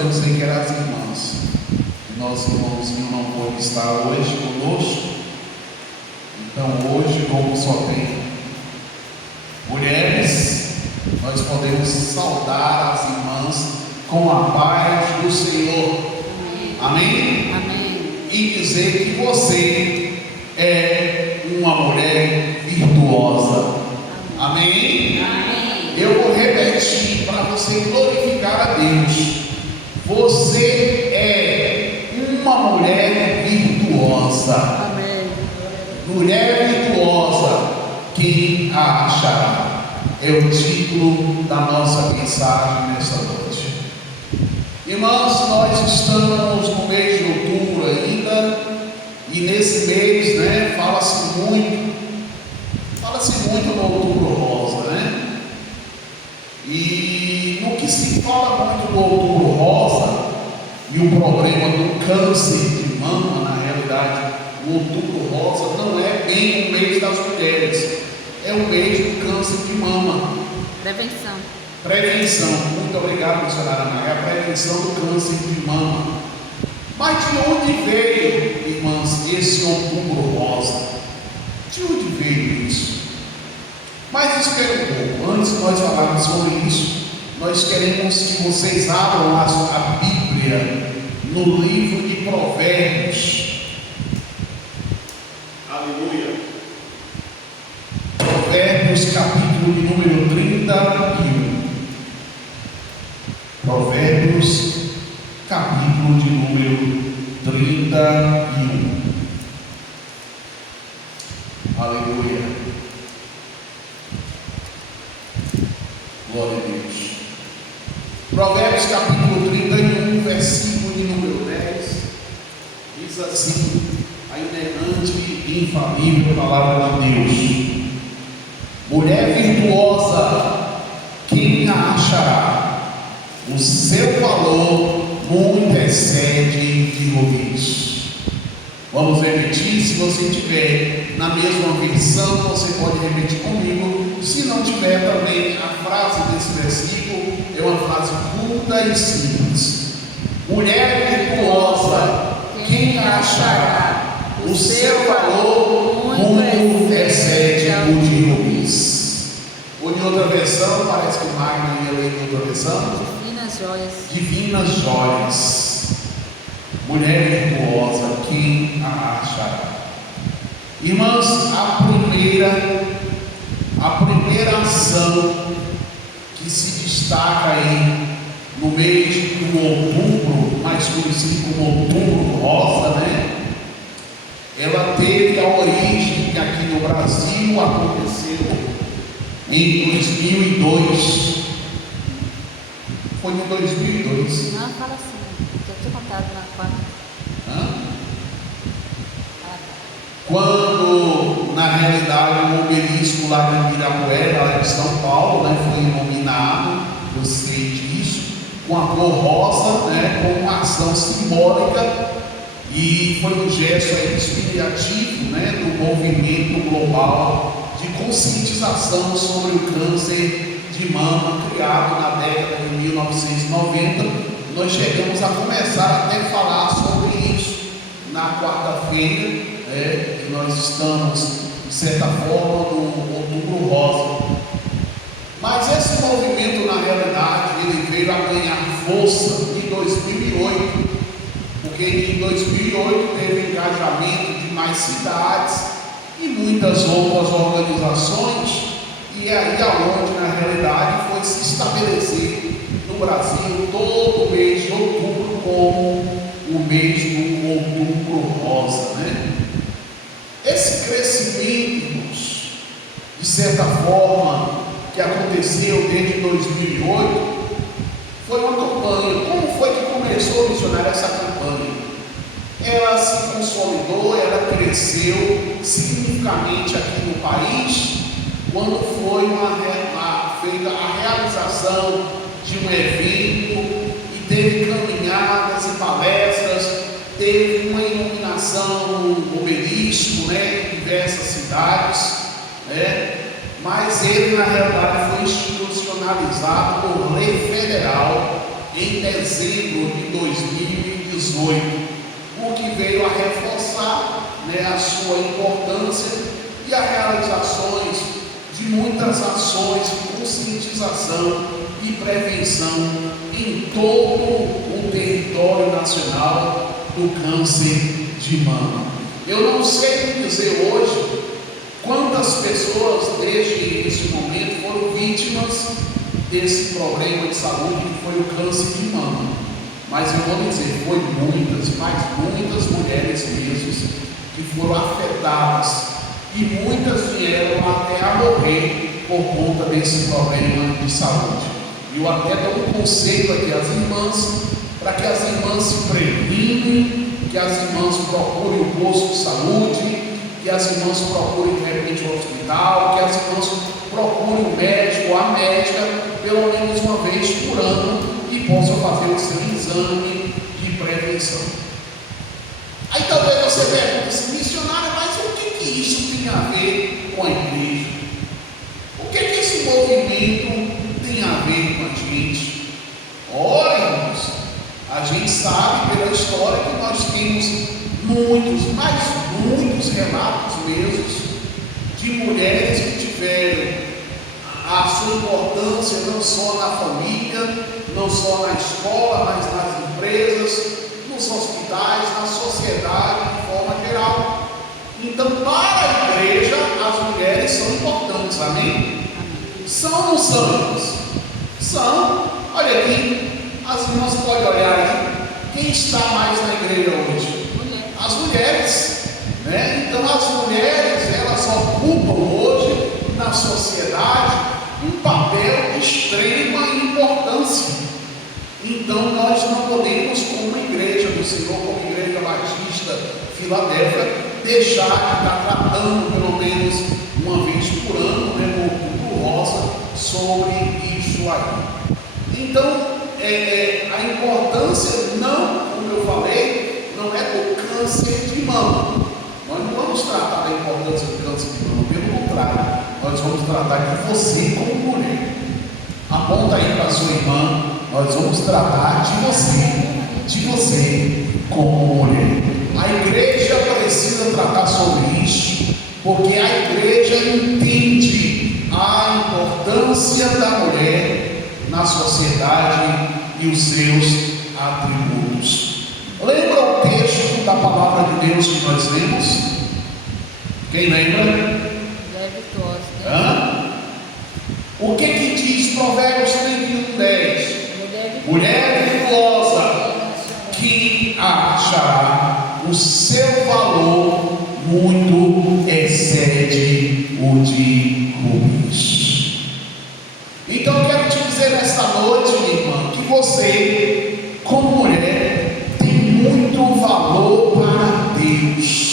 podemos dizer que eram as irmãs. E nosso irmãozinho não pôde estar hoje conosco. Então hoje, como só tem mulheres, nós podemos saudar as irmãs com a paz do Senhor. Amém? Amém. E dizer que você é uma mulher virtuosa. Amém? Amém. Eu vou repetir para você glorificar a Deus. Você é uma mulher virtuosa. Amém. Mulher virtuosa, quem a achará? É o título da nossa mensagem nessa noite. Irmãos, nós estamos no mês de outubro ainda, e nesse mês, fala-se muito no Outubro Rosa, E no que se fala muito do Outubro Rosa e o problema do câncer de mama, na realidade, o Outubro Rosa não é bem o mês das mulheres, é o mês do câncer de mama. Prevenção, muito obrigado, missionária Maria, é a prevenção do câncer de mama. Mas de onde veio, irmãs, esse Outubro Rosa? De onde veio isso? Mas espere um pouco, antes de nós falarmos sobre isso, nós queremos que vocês abram a Bíblia no livro de Provérbios. Aleluia. Provérbios, capítulo de número 31. Provérbios, capítulo de número 31. Aleluia. Glória a Deus. Provérbios, capítulo 31, versículo de número 10. Diz assim, a inerrante e infalível palavra de Deus: mulher virtuosa, quem a achará? O seu valor muito excede de rubis. Vamos repetir. Se você tiver na mesma versão, você pode repetir comigo. Se não tiver também, a frase desse versículo é uma frase curta e simples: mulher virtuosa, quem a achará? O seu valor muito excede o de rubis. Ou em outra versão, parece que Magna ia ler em outra versão: divinas joias. Mulher virtuosa, quem a achará? Irmãos, a primeira ação que se destaca aí no mês do outubro, mais conhecido como Outubro Rosa, ela teve a origem que aqui no Brasil aconteceu em 2002. Foi em 2002. Não, fala assim. Eu tinha contado na quarta. Quando, na realidade, o obelisco lá de Ibirapuera, lá de São Paulo, foi iluminado, eu sei disso, com a cor rosa, com uma ação simbólica, e foi um gesto inspirativo, do movimento global de conscientização sobre o câncer de mama, criado na década de 1990. Nós chegamos a começar até a falar sobre isso na quarta-feira, e nós estamos, de certa forma, no Outubro Rosa. Mas esse movimento, na realidade, ele veio a ganhar força em 2008, porque em 2008 teve engajamento de mais cidades e muitas outras organizações, e é aí aonde, na realidade, foi se estabelecer no Brasil todo o mês de outubro como o mês do Outubro Rosa, Esse crescimento, de certa forma, que aconteceu desde 2008, foi uma campanha. Como foi que começou a missionária essa campanha? Ela se consolidou, ela cresceu significativamente aqui no país, quando foi feita a realização de um evento, e teve caminhadas e palestras, teve uma iluminação no obelisco, em diversas cidades, mas ele, na realidade, foi institucionalizado por lei federal, em dezembro de 2018, o que veio a reforçar, a sua importância e as realizações de muitas ações de conscientização e prevenção em todo o território nacional do câncer de mama. Eu não sei dizer hoje quantas pessoas desde esse momento foram vítimas desse problema de saúde que foi o câncer de mama, mas eu vou dizer, foi muitas, mas muitas mulheres mesmo que foram afetadas e muitas vieram até a morrer por conta desse problema de saúde. Eu até dou um conselho aqui às irmãs, para que as irmãs se previnem, que as irmãs procurem o posto de saúde, que as irmãs procurem de repente o hospital, que as irmãs procurem o médico ou a médica pelo menos uma vez por ano e possam fazer o seu exame de prevenção. Aí talvez você pergunte assim, missionário, mas o que isso tem a ver com a igreja? O que esse movimento tem a ver com a gente? Ora, irmãos, a gente sabe pela história que nós temos muitos, mas muitos relatos mesmo de mulheres que tiveram a sua importância não só na família, não só na escola, mas nas empresas, nos hospitais, na sociedade de forma geral. Então, para a igreja, as mulheres são importantes, amém? São ou não são, irmãos? São. Olha aqui, as irmãs podem olhar aí. Quem está mais na igreja hoje? As mulheres, Então, as mulheres, elas ocupam hoje na sociedade um papel de extrema importância. Então, nós não podemos, como igreja do Senhor, como igreja batista Filadélfia, deixar de estar tratando pelo menos uma vez por ano, com o rosa, sobre isso aí. Então, a importância não, como eu falei, não é do câncer de mama. Nós não vamos tratar da importância do câncer de mama, pelo contrário, nós vamos tratar de você como mulher. Aponta aí para a sua irmã, nós vamos tratar de você como mulher. A igreja precisa tratar sobre isso, porque a igreja entende a importância da mulher na sociedade e os seus atributos. Lembra o texto da palavra de Deus que nós lemos? Quem lembra? Mulher virtuosa. O que diz Provérbios 31:10? Mulher virtuosa, que achará o seu valor muito excede o de rubins. Então eu quero te dizer nesta noite, minha irmã, que você, como mulher, tem muito valor para Deus.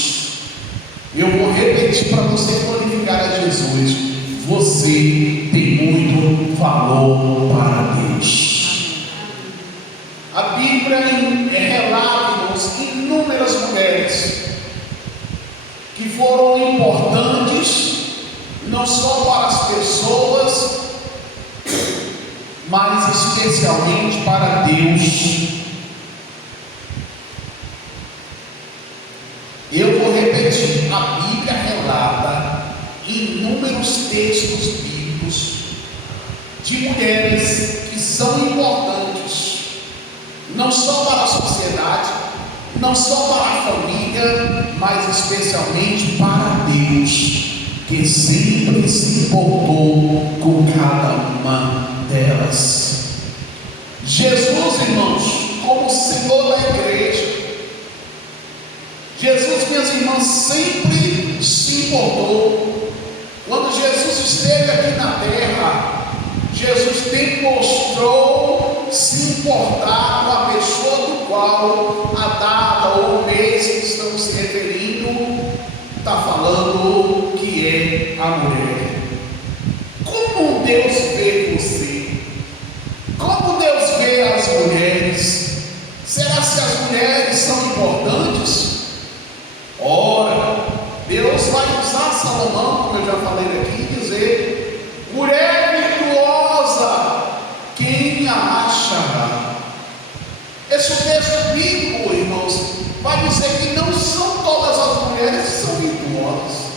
Eu vou repetir para você glorificar a Jesus. Você tem muito valor para Deus. A Bíblia relata-nos inúmeras mulheres que foram importantes, não só para as pessoas, mas especialmente para Deus. Eu vou repetir, a Bíblia relata inúmeros textos bíblicos de mulheres que são importantes, não só para a sociedade, não só para a família, mas especialmente para Deus, que sempre se importou com cada uma delas. Jesus, irmãos, como Senhor da igreja, Jesus, minhas irmãs, sempre se importou. Quando Jesus esteve aqui na terra, Jesus demonstrou se importar com a pessoa do qual a data ou o mês que estamos se referindo está falando que é a mulher. Como Deus vê você? Como Deus vê as mulheres? Será se as mulheres são importantes? Ora, Deus vai usar Salomão, como eu já falei aqui, e dizer: mulher virtuosa, quem a achará? Esse texto bíblico, irmãos, vai dizer que não são todas as mulheres que são virtuosas.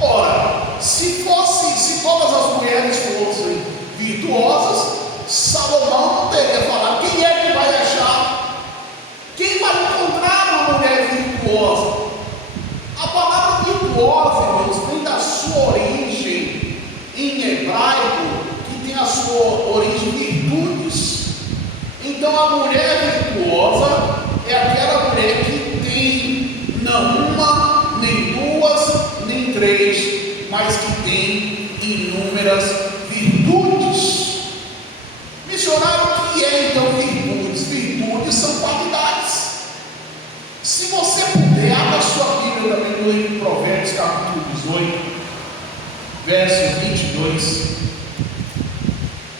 Ora, se todas as mulheres fossem virtuosas, Salomão não teria falado. Quem é que vai achar? Quem vai encontrar uma mulher virtuosa? A palavra virtuosa, irmãos, vem da sua origem em hebraico, que tem a sua origem virtudes. Então a mulher virtuosa é aquela mulher que tem não uma, nem duas, nem três, mas que tem inúmeras virtudes. Missionário, o que é então virtudes? Virtudes são qualidades. Se você puder, abra a sua Bíblia também no livro de Provérbios, capítulo 18, verso 22.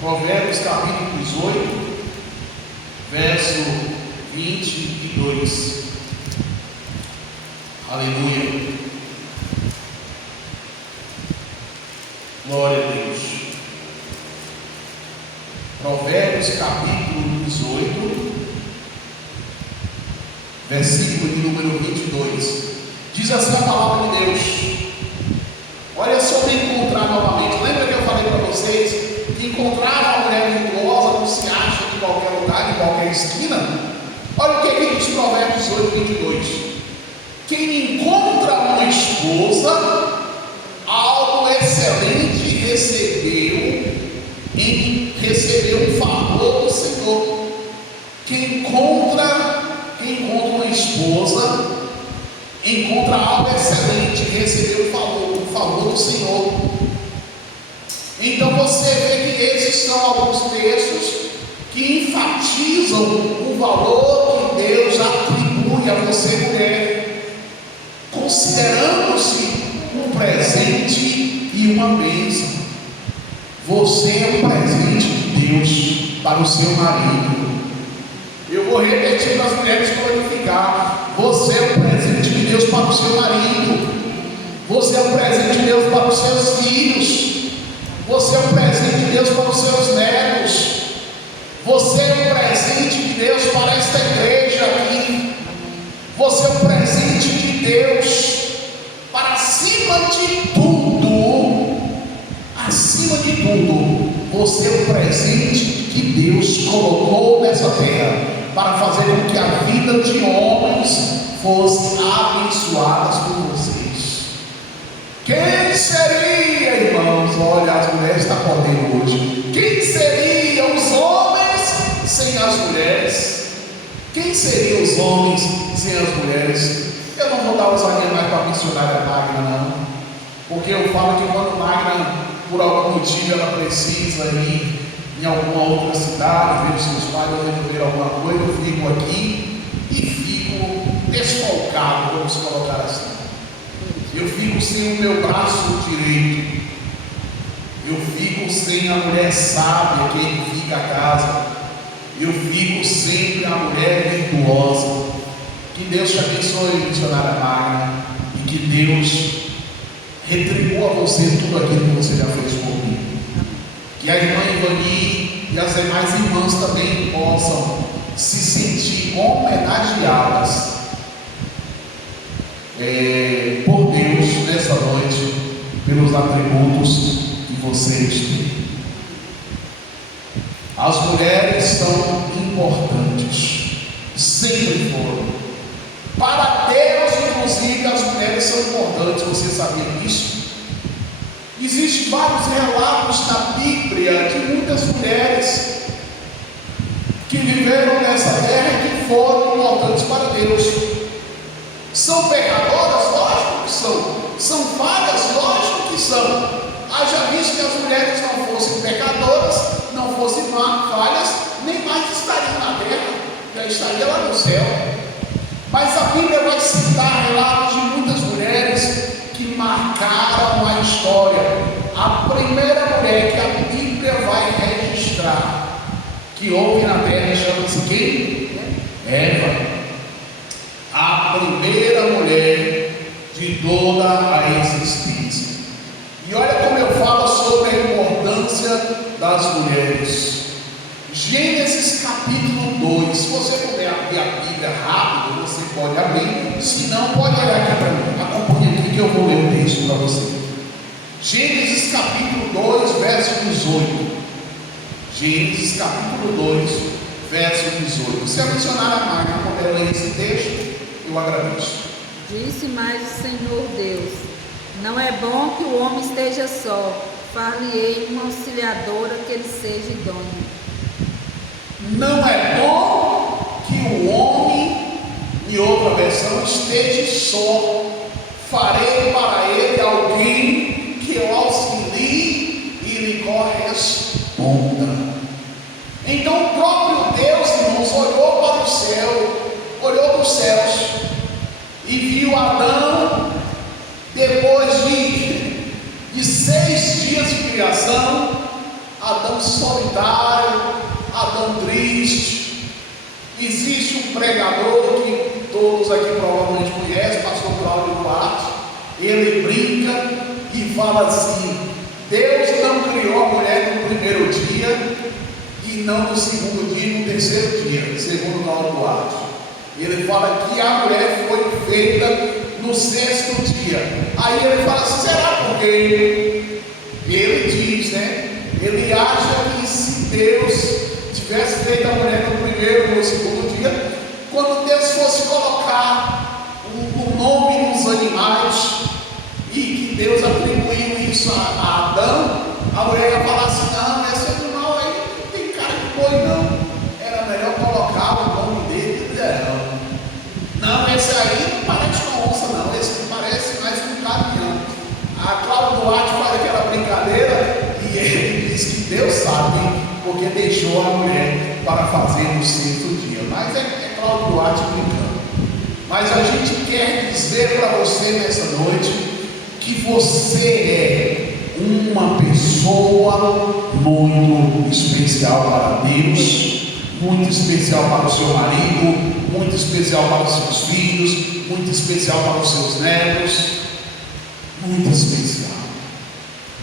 Provérbios, capítulo 18, verso 22. Aleluia. Glória a Deus. Provérbios, capítulo 18, versículo de número 22. Diz assim a palavra de Deus. Olha só para encontrar novamente. Lembra que eu falei para vocês que encontrar uma mulher virtuosa não se acha em qualquer lugar, em qualquer esquina? Olha o que diz Provérbios 18, 22. Quem encontra uma esposa, algo excelente recebeu um favor do Senhor. Quem encontra uma esposa, encontra algo excelente, recebeu um favor do Senhor. Então você vê que esses são alguns textos que enfatizam o valor que Deus atribui a você, mulher, considerando-se um presente e uma bênção. Você é um presente de Deus para o seu marido. Eu vou repetir para as mulheres glorificar. Você é um presente de Deus para o seu marido. Você é um presente de Deus para os seus filhos. Você é um presente de Deus para os seus netos. Você é um presente de Deus para esta igreja aqui. Você é um presente de Deus para acima de tudo, você é um presente que Deus colocou nessa terra para fazer com que a vida de homens fosse abençoada por vocês. Quem seria, irmãos? Olha, as mulheres estão podendo hoje. Quem seriam os homens sem as mulheres? Quem seriam os homens sem as mulheres? Eu não vou dar ousadia mais para a missionária Magna, não, porque eu falo que quando Magna, por algum motivo, ela precisa ir em alguma outra cidade, ver os seus pais ou resolver alguma coisa, eu fico aqui e fico desfalcado, vamos colocar assim. Eu fico sem o meu braço direito, eu fico sem a mulher sábia que edifica a casa, eu fico sempre a mulher virtuosa. Que Deus te abençoe, missionária Magna, e que Deus retribua a você tudo aquilo que você já fez por mim. Que a irmã Ivani e as demais irmãs também possam se sentir homenageadas por Deus nessa noite, pelos atributos que vocês têm. As mulheres são importantes, sempre foram. Para Deus, inclusive, as mulheres são importantes. Você sabia disso? Existem vários relatos na Bíblia de muitas mulheres que viveram nessa terra e que foram importantes para Deus. São pecadoras? Lógico que são. São falhas? Lógico que são. Haja visto que as mulheres não fossem pecadoras, não fossem falhas, nem mais estariam na terra, já estaria lá no céu. Mas a Bíblia vai citar relatos de muitas mulheres que marcaram a história. A primeira mulher que a Bíblia vai registrar que houve na terra chama-se quem? Eva. A primeira mulher de toda a existência. E olha como eu falo sobre a importância das mulheres. Gênesis capítulo 2. Se você puder abrir a Bíblia rápido, você pode abrir. Se não, pode olhar aqui para mim. Acompanhe aqui que eu vou ler o texto para você. Gênesis capítulo 2, verso 18. Gênesis capítulo 2, verso 18. Se a missionária Magna puder ler esse texto, eu agradeço. Disse mais o Senhor Deus: não é bom que o homem esteja só, far-lhe-ei uma auxiliadora que lhe seja idônea. Não é bom que o homem, em outra versão, esteja só, farei para ele alguém que o auxilie e lhe corresponda. Então o próprio Deus, irmãos, olhou para o céu, olhou dos céus e viu Adão, depois de 6 dias de criação, Adão solitário, Adão triste. Existe um pregador que todos aqui provavelmente conhecem, pastor Cláudio Duarte. Ele brinca e fala assim: Deus não criou a mulher no primeiro dia e não no segundo dia e no terceiro dia, segundo Cláudio Duarte. Ele fala que a mulher foi feita no 6º dia. Aí ele fala assim: será porque ele diz, né? Ele acha que se Deus tivesse feito a mulher no primeiro ou no segundo dia, quando Deus fosse colocar o nome nos animais e que Deus atribuiu isso a Adão, a mulher ia falar assim: não, esse animal aí não tem cara de boi não, era melhor colocar o nome dele de leão. Não, esse aí não parece uma onça não, esse parece mais um caminhão. A Cláudia Duarte faz aquela brincadeira e ele diz que Deus sabe, porque deixou a mulher para fazer no 6º dia. Mas é Cláudio Duarte brincando. Mas a gente quer dizer para você nessa noite que você é uma pessoa muito especial para Deus, muito especial para o seu marido, muito especial para os seus filhos, muito especial para os seus netos, muito especial.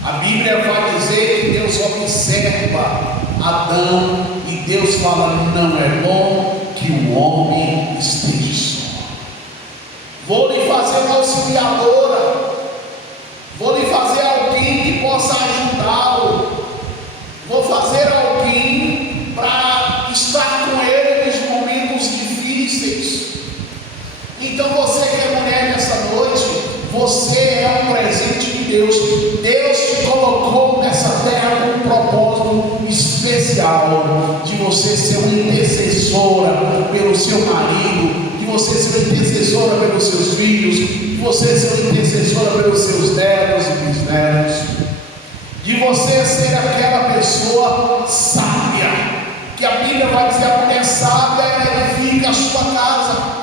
A Bíblia vai dizer que Deus observa Adão e Deus fala: não é bom que o homem esteja só. Vou lhe fazer uma auxiliadora, vou lhe fazer alguém que possa ajudá-lo, vou fazer alguém para estar com ele nos momentos difíceis. Então você que é mulher nessa noite, você é um presente de Deus. Deus te colocou nessa terra com um propósito especial de você ser uma intercessora pelo seu marido, de você ser uma intercessora pelos seus filhos, de você ser uma intercessora pelos seus netos e bisnetos, de você ser aquela pessoa sábia, que a Bíblia vai dizer: a mulher sábia, ela edifica a sua casa.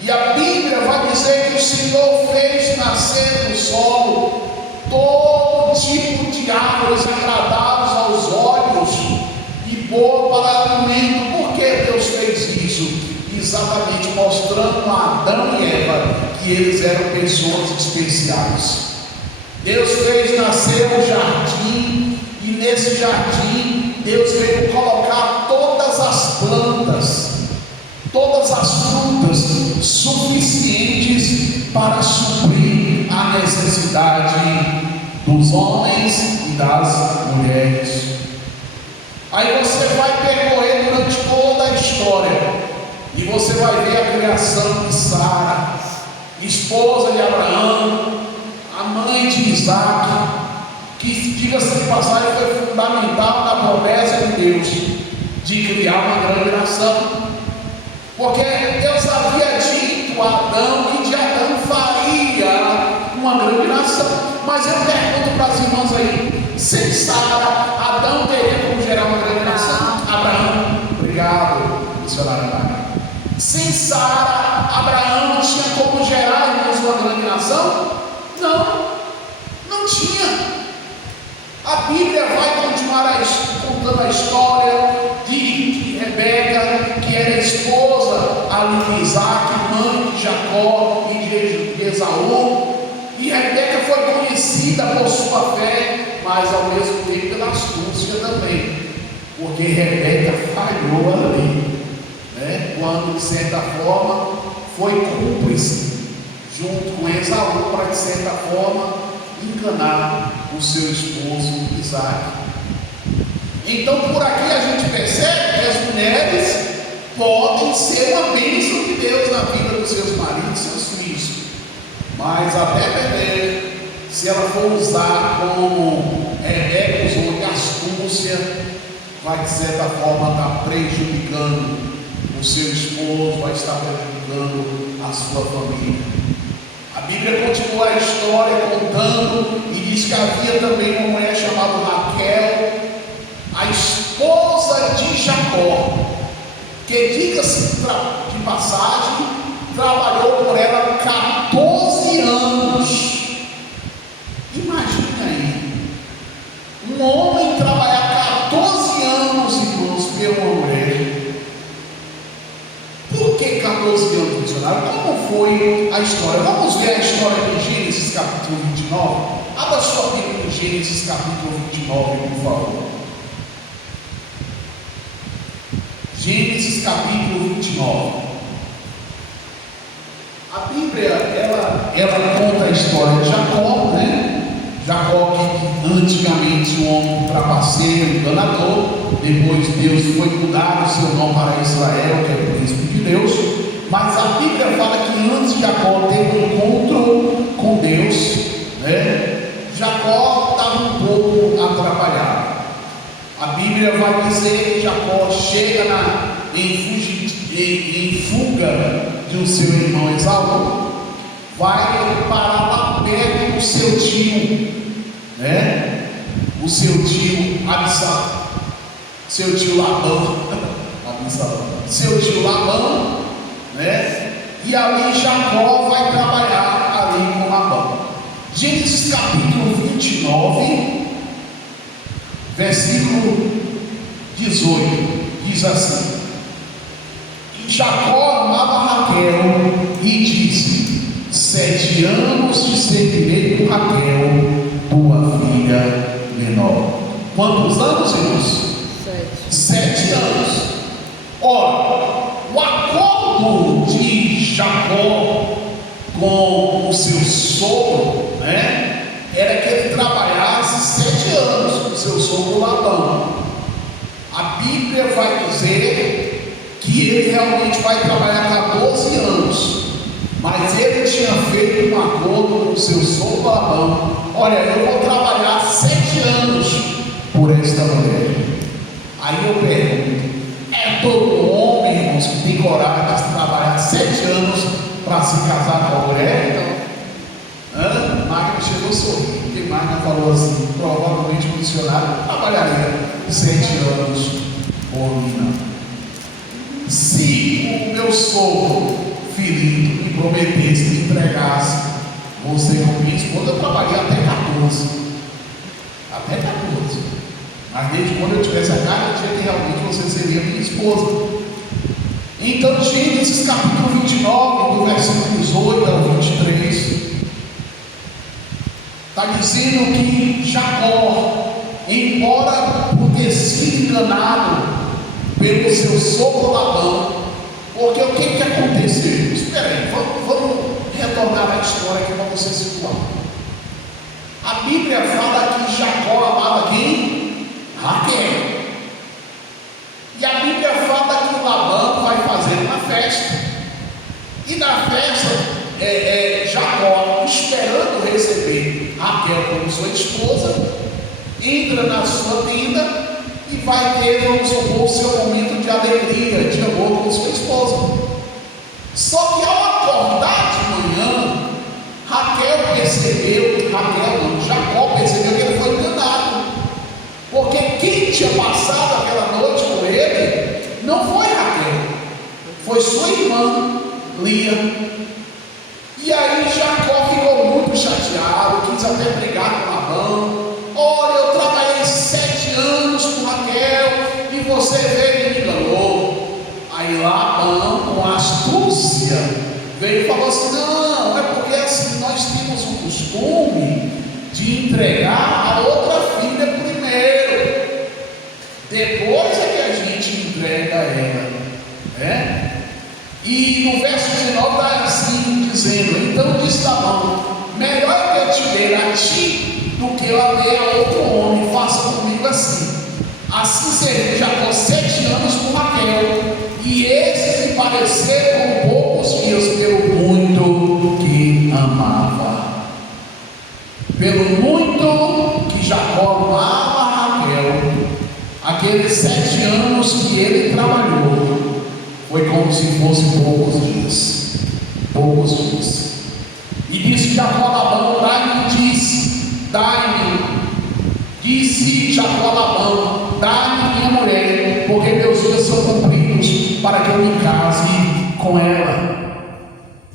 E a Bíblia vai dizer que o Senhor fez nascer no solo todo tipo de árvores agradáveis aos olhos e boa para alimento. Por que Deus fez isso? Exatamente mostrando a Adão e Eva que eles eram pessoas especiais. Deus fez nascer um jardim e nesse jardim Deus veio colocar todas as plantas, todas as frutas suficientes para suprir a necessidade dos homens e das mulheres. Aí você vai percorrer durante toda a história e você vai ver a criação de Sara, esposa de Abraão, a mãe de Isaac, que, diga-se de passagem, foi fundamental na promessa de Deus de criar uma grande nação. Porque Deus havia dito a Adão que de Adão faria uma grande nação. Mas eu pergunto para as irmãs aí: sem Sara, Adão teria como gerar uma grande nação? Abraão, obrigado, missionária Maria. Sem Sara, Abraão tinha como gerar, irmãos, uma grande nação? Não tinha. A Bíblia vai continuar contando a história de Rebeca, que era esposa ali de Isaac, mãe de Jacó e de Esaú. E Rebeca foi conhecida por sua fé, mas ao mesmo tempo pela astúcia também. porque Rebeca falhou ali, né? Quando de certa forma foi cúmplice junto com Esaú para de certa forma enganar o seu esposo Isaac. Então por aqui a gente percebe que as mulheres podem ser uma bênção de Deus na vida dos seus maridos, seus filhos, mas até perder, se ela for usar como Rebeca usou de astúcia, vai de certa forma estar prejudicando o seu esposo, vai estar prejudicando a sua família. A Bíblia continua a história contando e diz que havia também uma mulher chamada Raquel, a esposa de Jacó, que, diga-se de passagem, trabalhou por ela 14 anos. Imagina aí, um homem trabalhar 14 anos, irmãos, pela mulher. Por que 14 anos, missionário? Como foi a história? Vamos ver a história de Gênesis capítulo 29. Abra sua Bíblia em Gênesis capítulo 29, por favor. Gênesis capítulo 29. A Bíblia, ela conta a história de Jacó, né? Jacó, que antigamente um homem trapaceiro, enganador, depois Deus foi mudar o seu nome para Israel, que é o príncipe de Deus. Mas a Bíblia fala que antes de Jacó ter um encontro com Deus, né? Jacó estava um pouco atrapalhado. A Bíblia vai dizer que Jacó chega em fuga de um seu irmão Esaú, vai parar lá perto do seu tio, né? O seu tio Absalão, seu tio Labão, seu tio Labão, né? E ali Jacó vai trabalhar ali com Labão. Gênesis capítulo 29, versículo 18, diz assim: E Jacó amava Raquel e disse: 7 anos te servirei por Raquel, tua filha menor. Quantos anos, irmãos? 7 anos. Ora, o acordo de Jacó com o seu sogro, né, era que ele trabalhasse 7 anos com o seu sogro Labão. A Bíblia vai dizer que ele realmente vai trabalhar 14 anos, mas ele tinha feito um acordo com o seu sogro Labão: olha, eu vou trabalhar 7 anos por esta mulher. Aí eu pergunto: é todo homem, irmãos, que tem coragem de trabalhar 7 anos para se casar com a mulher? Magna chegou a sorrir, porque Magna falou assim: provavelmente o missionário trabalharia 7 anos por mim. Se o meu sogro Filipe me prometesse, me entregasse você como minha esposa, eu trabalhei até 14. Até 14. Mas desde quando eu tivesse a garantia que realmente você seria minha esposa. Então, Gênesis capítulo 29, do versículo 18 ao 23, está dizendo que Jacó, embora por ter sido enganado pelo seu sogro Labão, porque o que aconteceu? Espera aí, vamos retornar à história aqui para você situar. A Bíblia fala que Jacó amava quem? Raquel. E a Bíblia fala que o Labão vai fazer uma festa. E na festa, Jacó, esperando receber Raquel como sua esposa, entra na sua tenda e vai ter, vamos supor, o seu momento de alegria, de amor com sua esposa. Só que ao acordar de manhã, Jacó percebeu que ele foi enganado, porque quem tinha passado aquela noite com ele não foi Raquel, foi sua irmã Lia. E aí Jacó ficou muito chateado, quis até brigar com Labão. Olha, eu trabalhei 7 anos com Raquel e você veio e me enganou. Aí Labão, com astúcia, veio e falou assim: não, é porque assim nós tínhamos um costume de entregar a outra filha primeiro, depois E no verso 19 está assim dizendo: então disse Labão: melhor é que eu te dê a ti do que eu a dê a outro homem, faça comigo assim. Assim serviu Jacó 7 anos com Raquel, e esses lhe pareceram poucos dias pelo muito que amava. Pelo muito que Jacó amava Raquel, aqueles 7 anos que ele trabalhou, foi como se fossem poucos dias. Poucos dias. E disse Jacó a Labão: dai-me, disse Jacó a Labão: dai-me minha mulher, porque meus dias são cumpridos, para que eu me case com ela.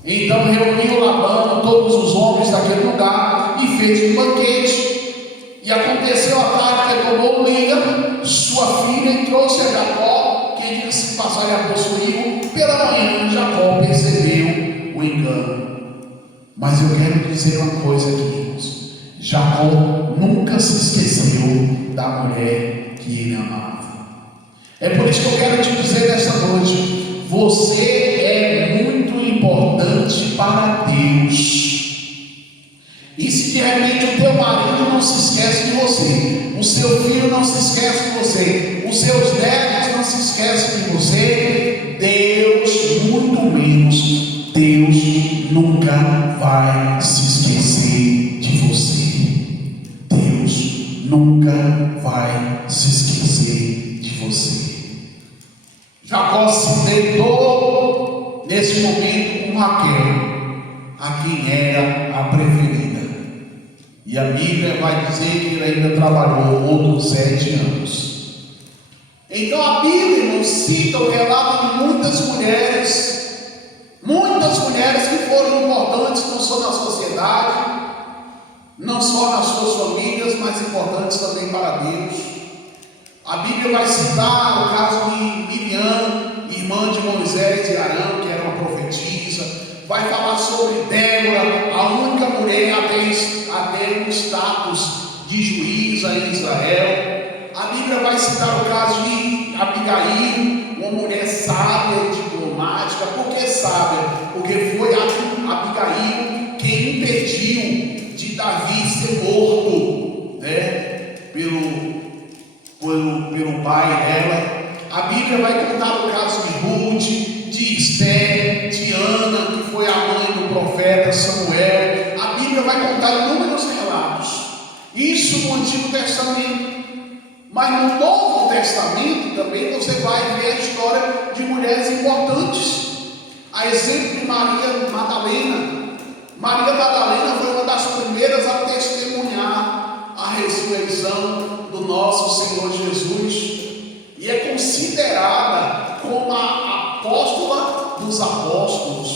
Então reuniu Labão todos os homens daquele lugar e fez um banquete. E aconteceu à tarde que tomou Lia, sua filha, e trouxe a Jacó, que disse passaria a possuí-lo. Pela manhã Jacó percebeu o engano. Mas eu quero dizer uma coisa aqui, irmãos: Jacó nunca se esqueceu da mulher que ele amava. É por isso que eu quero te dizer nesta noite: você é muito importante para Deus. E se de repente o teu marido não se esquece de você, o seu filho não se esquece de você, os seus netos não se esquecem de você, Deus, muito menos, Deus nunca vai se esquecer de você. Deus nunca vai se esquecer de você. Jacó se deitou nesse momento com Raquel, a quem era a preferida. E a Bíblia vai dizer que ele ainda trabalhou outros 7 anos. Então a Bíblia nos cita o relato de muitas mulheres que foram importantes não só na sociedade, não só nas suas famílias, mas importantes também para Deus. A Bíblia vai citar o caso de Miriam, irmã de Moisés e Arão, que era uma profetisa. Vai falar sobre Débora, a única mulher a ter um status de juíza em Israel. A Bíblia vai citar o caso de Abigail, uma mulher sábia e diplomática. Por que sábia? Porque foi Abigail quem impediu de Davi ser morto, né, pelo pai dela. A Bíblia vai contar o caso de Ruth, de Esther, de Ana, que foi a mãe do profeta Samuel. A Bíblia vai contar inúmeros relatos, isso no Antigo Testamento. Mas no Novo Testamento também você vai ver a história de mulheres importantes. A exemplo de Maria Madalena. Maria Madalena foi uma das primeiras a testemunhar a ressurreição do nosso Senhor Jesus, e é considerada como a apóstola dos apóstolos,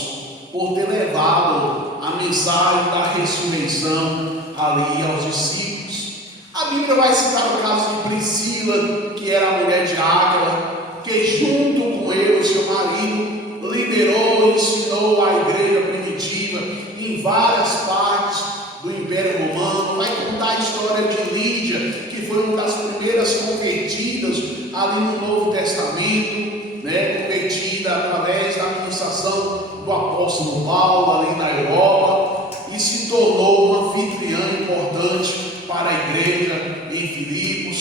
por ter levado a mensagem da ressurreição ali aos discípulos. A Bíblia vai citar o caso de Priscila, que era a mulher de Áquila, que junto com ele, o seu marido, liderou e ensinou a igreja primitiva em várias partes do Império Romano. Vai contar a história de Lídia, que foi uma das primeiras convertidas ali no Novo Testamento, né, convertida através da administração do apóstolo Paulo ali na Europa, e se tornou uma anfitriã importante para a igreja em Filipos.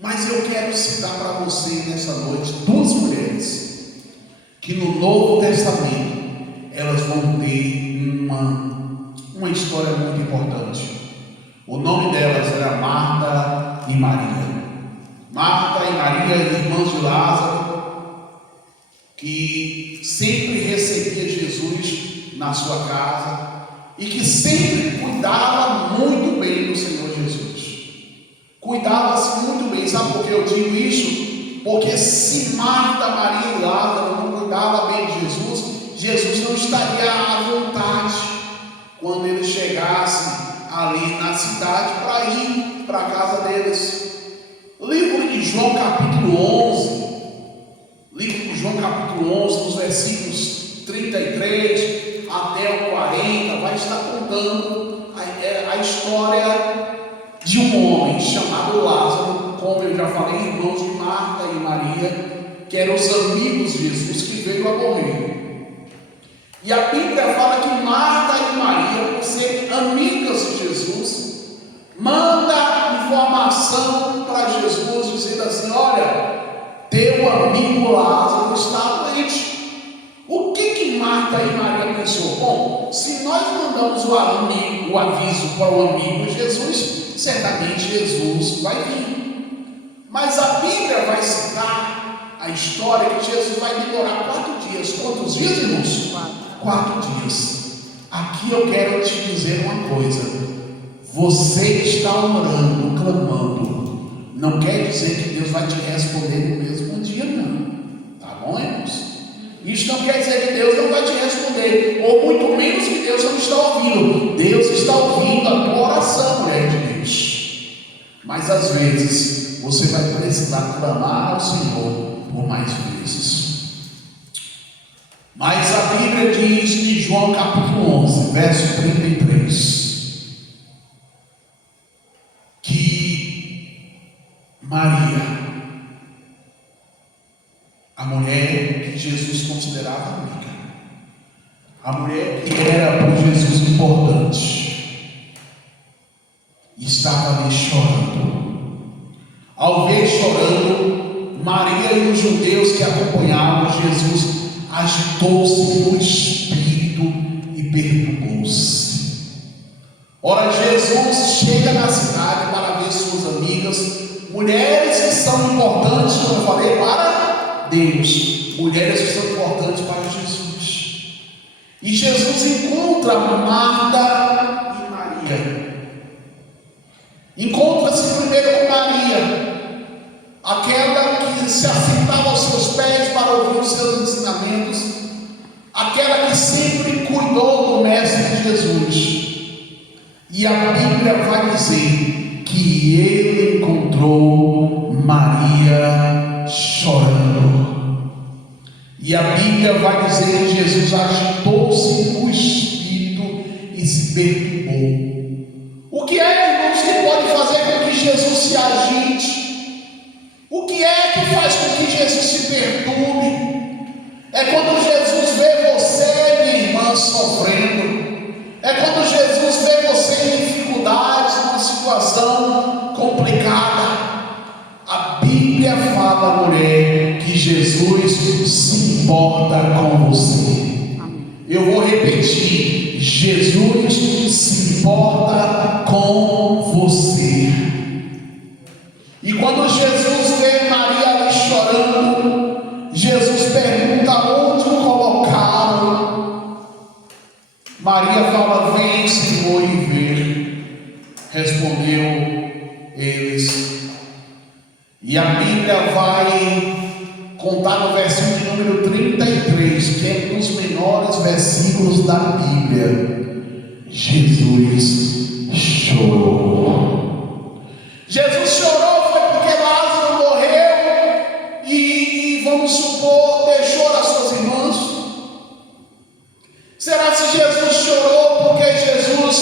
Mas eu quero citar para você nessa noite 2 mulheres que no Novo Testamento elas vão ter uma história muito importante. O nome delas era Marta e Maria. Marta e Maria, irmãs de Lázaro, que sempre recebia Jesus na sua casa e que sempre cuidava muito bem do Senhor Jesus. Cuidava-se muito bem. Sabe por que eu digo isso? Porque se Marta, Maria e Lázaro não cuidavam bem de Jesus, Jesus não estaria à vontade quando eles chegassem ali na cidade para ir para a casa deles. Livro de João capítulo 11, nos versículos 33 até o 40, vai estar contando a história de um homem chamado Lázaro, como eu já falei, irmãos de Marta e Maria, que eram os amigos de Jesus, que veio a morrer. E a Bíblia fala que Marta e Maria, por serem amigas de Jesus, manda informação para Jesus, dizendo assim: olha, teu amigo Lázaro está doente. O que Marta e Maria pensou? Bom, se nós mandamos o aviso para o amigo Jesus, certamente Jesus vai vir. Mas a Bíblia vai citar a história que Jesus vai demorar 4 dias. Quantos dias, irmãos? 4 dias. Aqui eu quero te dizer uma coisa: você está orando, clamando, não quer dizer que Deus vai te responder no mesmo dia, não. Tá bom, irmãos? Isso não quer dizer que Deus não vai te responder, ou muito menos que Deus não está ouvindo. Deus está ouvindo a tua oração, mulher de Deus. Mas às vezes você vai precisar clamar ao Senhor por mais vezes. Mas a Bíblia diz em João capítulo 11, verso 33, que Maria, a mulher que Jesus considerava amiga, a mulher que era para Jesus importante, estava ali chorando. Ao ver chorando, Maria e os judeus que acompanhavam Jesus, agitou-se no espírito e perturbou-se. Ora, Jesus chega na cidade para ver suas amigas, mulheres que são importantes, como eu falei, para Deus, mulheres que são importantes para Jesus. E Jesus encontra Marta e Maria. Encontra-se primeiro com Maria, aquela que se assentava aos seus pés para ouvir os seus ensinamentos, aquela que sempre cuidou do Mestre Jesus. E a Bíblia vai dizer que ele encontrou Maria chorando. E a Bíblia vai dizer que Jesus agitou-se no espírito e se perturbou. O que é, irmãos, que pode fazer com que Jesus se agite? O que é que faz com que Jesus se perturbe? É quando Jesus vê você, minha irmã, sofrendo. É quando Jesus vê você em dificuldades, numa situação complicada. A Bíblia fala, mulher, que Jesus se importa com você. Eu vou repetir: Jesus se importa com você. E quando Jesus vê Maria ali chorando, Jesus pergunta onde o colocaram. Maria fala: vem, Senhor, e vê. Respondeu eles. E a Bíblia vai contar no versículo de número 33, que é um dos menores versículos da Bíblia. Jesus chorou. Jesus chorou foi porque Lázaro morreu e vamos supor, deixou as suas irmãs. Será que Jesus chorou porque Jesus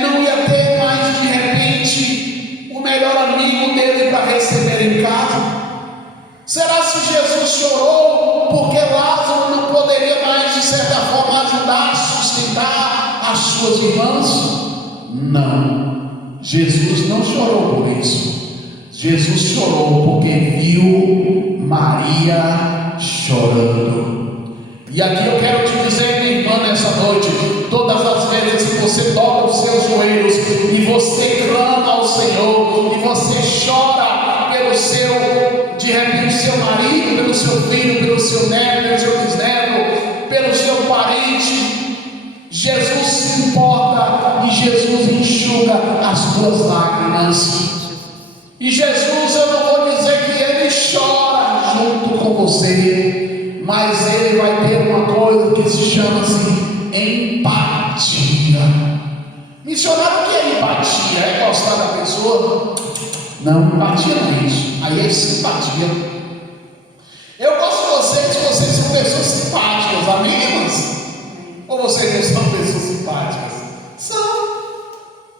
não ia ter mais de repente o melhor amigo dele para receber em casa? Será que Jesus chorou porque Lázaro não poderia mais, de certa forma, ajudar a sustentar as suas irmãs? Não, Jesus não chorou por isso. Jesus chorou porque viu Maria chorando. E aqui eu quero te dizer, minha irmã, nessa noite, todas as vezes que você dobra os seus joelhos e você clama ao Senhor e você chora pelo seu, de repente, seu marido, pelo seu filho, pelo seu neto, pelo seu bisneto, pelo seu parente, Jesus se importa e Jesus enxuga as tuas lágrimas. E Jesus, eu não vou dizer que ele chora junto com você, mas ele vai ter uma coisa que se chama assim, empatia. Missionário, o que é empatia? É gostar da pessoa? Não, empatia não é isso. Aí é simpatia. Eu gosto de vocês são pessoas simpáticas, amém, irmãs? Ou vocês não são pessoas simpáticas? São.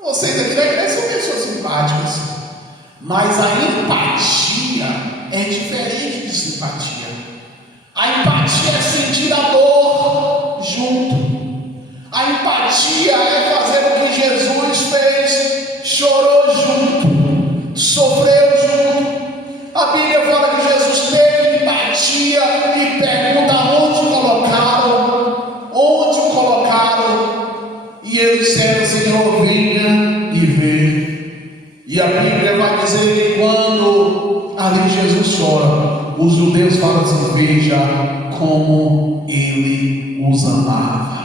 Vocês aqui da igreja são pessoas simpáticas. Mas a empatia é diferente de simpatia. A empatia é sentir a dor junto. A empatia é fazer o que Jesus fez, chorou junto, sofreu junto. A Bíblia fala que Jesus teve empatia e pergunta onde o colocaram, e eles disseram: Senhor, venha e vê. E a Bíblia vai dizer que quando ali Jesus chora, os judeus falam assim: veja como ele os amava.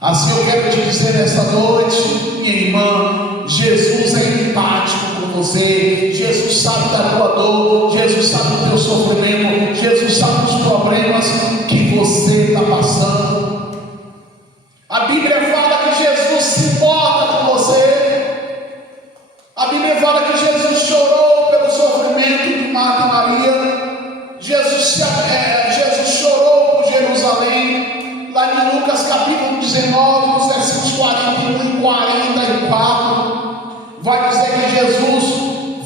Assim eu quero te dizer nesta noite, minha irmã, Jesus é empático com você. Jesus sabe da tua dor, Jesus sabe do teu sofrimento, Jesus sabe dos problemas que você está passando. A Bíblia fala que Jesus se importa com você. A Bíblia fala que Jesus chorou pelo sofrimento de Marta e Maria. Jesus chorou por Jerusalém. Lá em Lucas capítulo 19, nos versículos 41 e 44, vai dizer que Jesus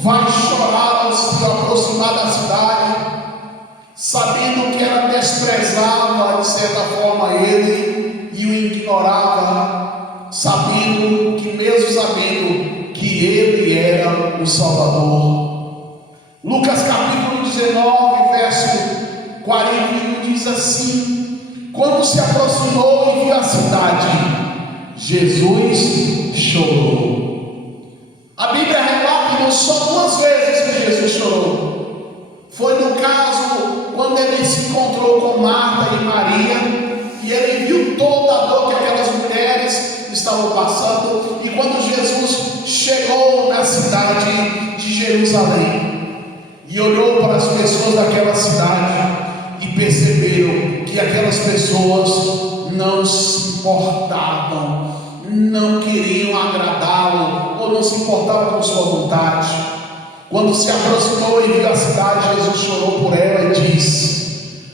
vai chorar ao se aproximar da cidade, sabendo que ela desprezava de certa forma ele e o ignorava, sabendo que ele era o Salvador. Lucas capítulo 19, verso 41 diz assim: quando se aproximou e viu a cidade, Jesus chorou. A Bíblia relata que não só duas vezes que Jesus chorou. Foi no caso quando ele se encontrou com Marta e Maria, e ele viu toda a dor que aquelas mulheres estavam passando. E quando Jesus chegou na cidade de Jerusalém e olhou para as pessoas daquela cidade, e perceberam que aquelas pessoas não se importavam, não queriam agradá-lo, ou não se importavam com sua vontade. Quando se aproximou e viu a cidade, Jesus chorou por ela e disse: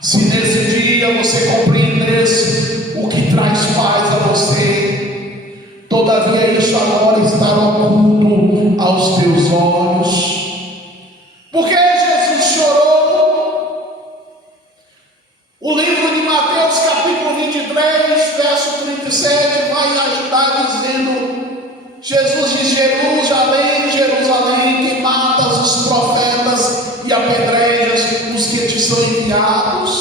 se nesse dia você compreendesse o que traz paz a você, todavia isso agora está oculto aos teus olhos. Porque Jesus chorou. O livro de Mateus capítulo 23, verso 37 vai ajudar dizendo: Jesus diz: Jerusalém, Jerusalém, que matas os profetas e apedrejas os que te são enviados.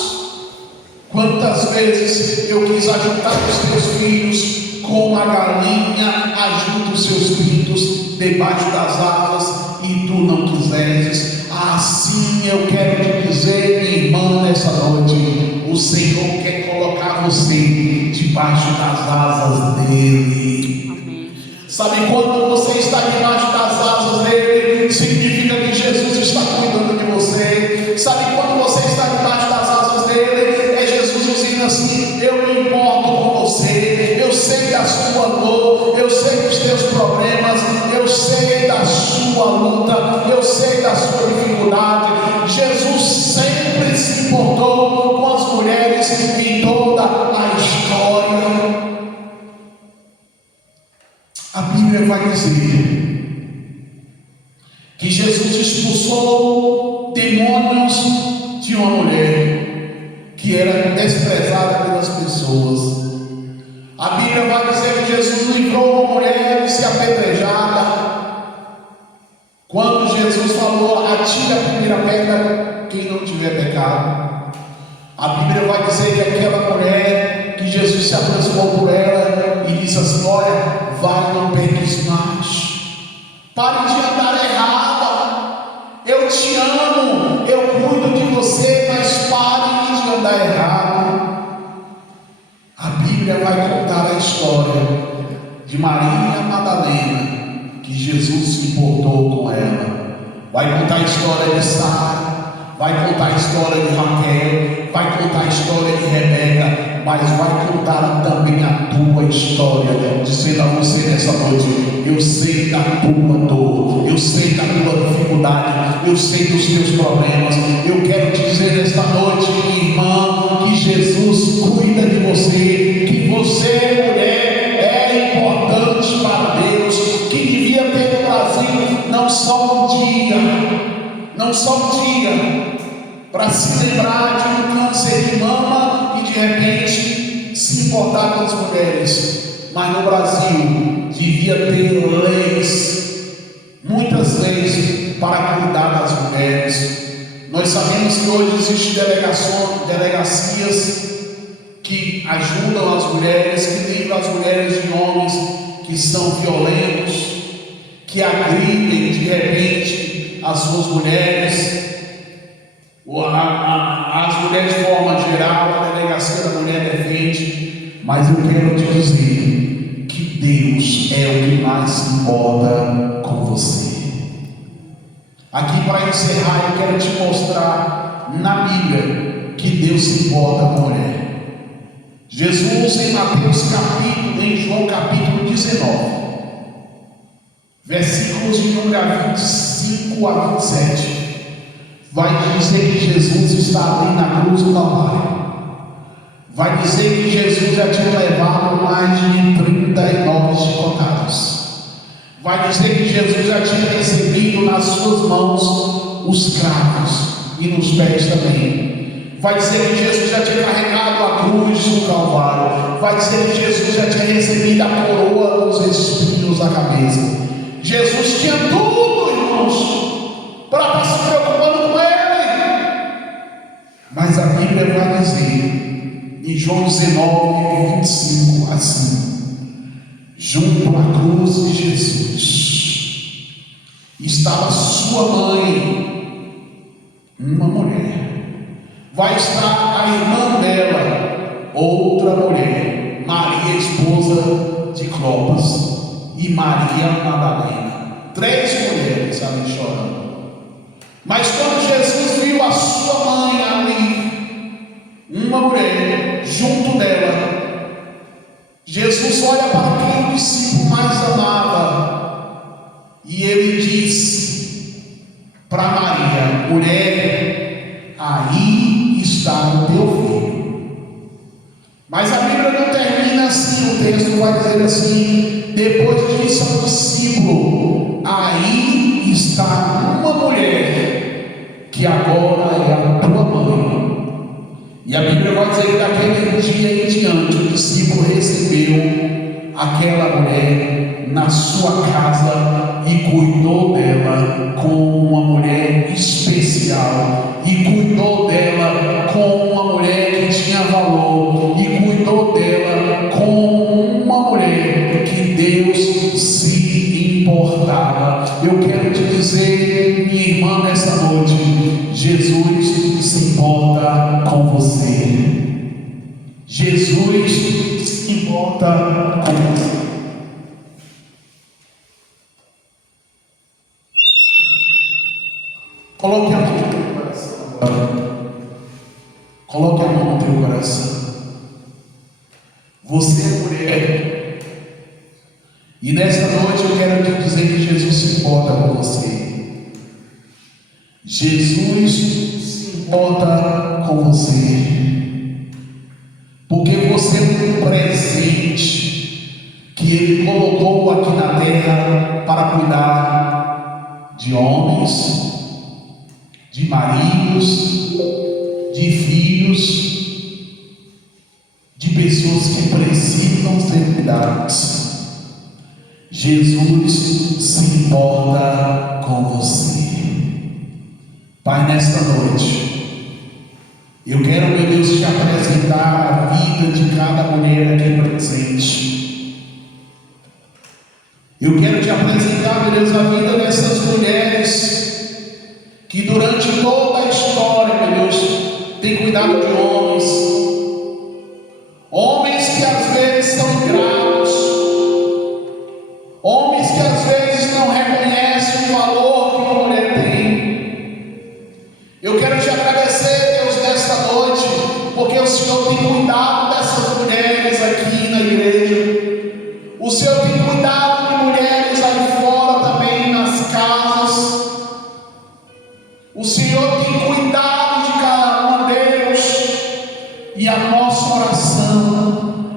Quantas vezes eu quis ajuntar os teus filhos como a galinha ajunta os seus pintos debaixo das asas, e tu não quiseres. Assim eu quero te dizer, minha irmã, nessa noite, o Senhor quer colocar você debaixo das asas dele. Amém. Sabe quando você está debaixo das asas dele, significa que Jesus está cuidando de você. Sabe quando você está debaixo das asas dele, é Jesus dizendo assim: eu me importo com você, eu sei da sua dor, eu sei dos teus problemas, eu sei da sua luta, eu sei da sua dificuldade. Jesus sempre se importou com as mulheres em toda a história. A Bíblia vai dizer que Jesus expulsou demônios de uma mulher que era desprezada pelas pessoas. A Bíblia vai dizer que Jesus livrou uma mulher de ser apedrejada. Quando Jesus falou: atire a primeira pedra quem não tiver pecado, a Bíblia vai dizer que aquela mulher, que Jesus se aproximou por ela e disse assim: olha, vai, não peques mais, pare de andar errada, eu te amo, eu cuido de você, mas pare de andar errado. A Bíblia vai contar a história de Maria Madalena, que Jesus se importou com ela. Vai contar a história de Sara, vai contar a história de Raquel, vai contar a história de Rebeca, mas vai contar também a tua história, dizendo a você nessa noite: eu sei da tua dor, eu sei da tua dificuldade, eu sei dos teus problemas. Eu quero te dizer nesta noite, minha irmã, que Jesus cuida de você, que você, mulher, é importante para Deus, que devia ter no Brasil não só um dia, se lembrar de um câncer de mama e de repente se importar com as mulheres. Mas no Brasil devia ter leis, muitas leis para cuidar das mulheres. Nós sabemos que hoje existem delegacias que ajudam as mulheres, que livram as mulheres de homens que são violentos, que agridem de repente as suas mulheres. As mulheres de forma geral, a delegacia da mulher defende, mas eu quero te dizer que Deus é o que mais se importa com você. Aqui para encerrar, eu quero te mostrar na Bíblia que Deus se importa com a mulher. Jesus em João capítulo 19, versículos de número 25 a 27, vai dizer que Jesus está ali na cruz do Calvário. Vai dizer que Jesus já tinha levado mais de 39 chicotadas. Vai dizer que Jesus já tinha recebido nas suas mãos os cravos e nos pés também. Vai dizer que Jesus já tinha carregado a cruz do Calvário. Vai dizer que Jesus já tinha recebido a coroa dos espinhos da cabeça. Jesus tinha tudo, irmãos, para estar se preocupando com ele. Mas a Bíblia vai dizer em João 19, 25, assim: junto à cruz de Jesus estava sua mãe, uma mulher. Vai estar a irmã dela, outra mulher, Maria, esposa de Clopas, e Maria Madalena. 3 mulheres ali chorando. Mas quando Jesus viu a sua mãe ali, uma mulher junto dela, Jesus olha para aquele discípulo mais amado e ele disse para Maria: mulher, aí está o teu filho. Mas a Bíblia não termina assim, o texto vai dizer assim: depois disse ao discípulo: aí está uma mulher que agora é a tua mãe. E a Bíblia vai dizer que daquele dia em diante o discípulo recebeu aquela mulher na sua casa e cuidou dela como uma mulher especial, e cuidou dela como uma mulher que tinha valor, e cuidou dela como uma mulher que Deus se importava. Eu quero te dizer, minha irmã, nessa noite, Jesus se importa com você. Jesus se importa com você. Coloque a mão no teu coração agora. Coloque a mão no teu coração. Você é mulher. E nesta noite eu quero te dizer que Jesus se importa com você. Jesus se importa com você. Porque você é um presente que Ele colocou aqui na terra para cuidar de homens, de maridos, de filhos, de pessoas que precisam ser cuidadas. Jesus se importa com você. Pai, nesta noite, eu quero, meu Deus, te apresentar a vida de cada mulher aqui presente. Eu quero te apresentar, meu Deus, a vida dessas mulheres que durante toda a história, meu Deus, têm cuidado de homens. Homens que às vezes são ingratos. Homens que às vezes não reconhecem o valor que uma mulher tem. Eu quero te agradecer, Deus, nesta noite, porque o Senhor tem cuidado dessas mulheres aqui na igreja. O Senhor tem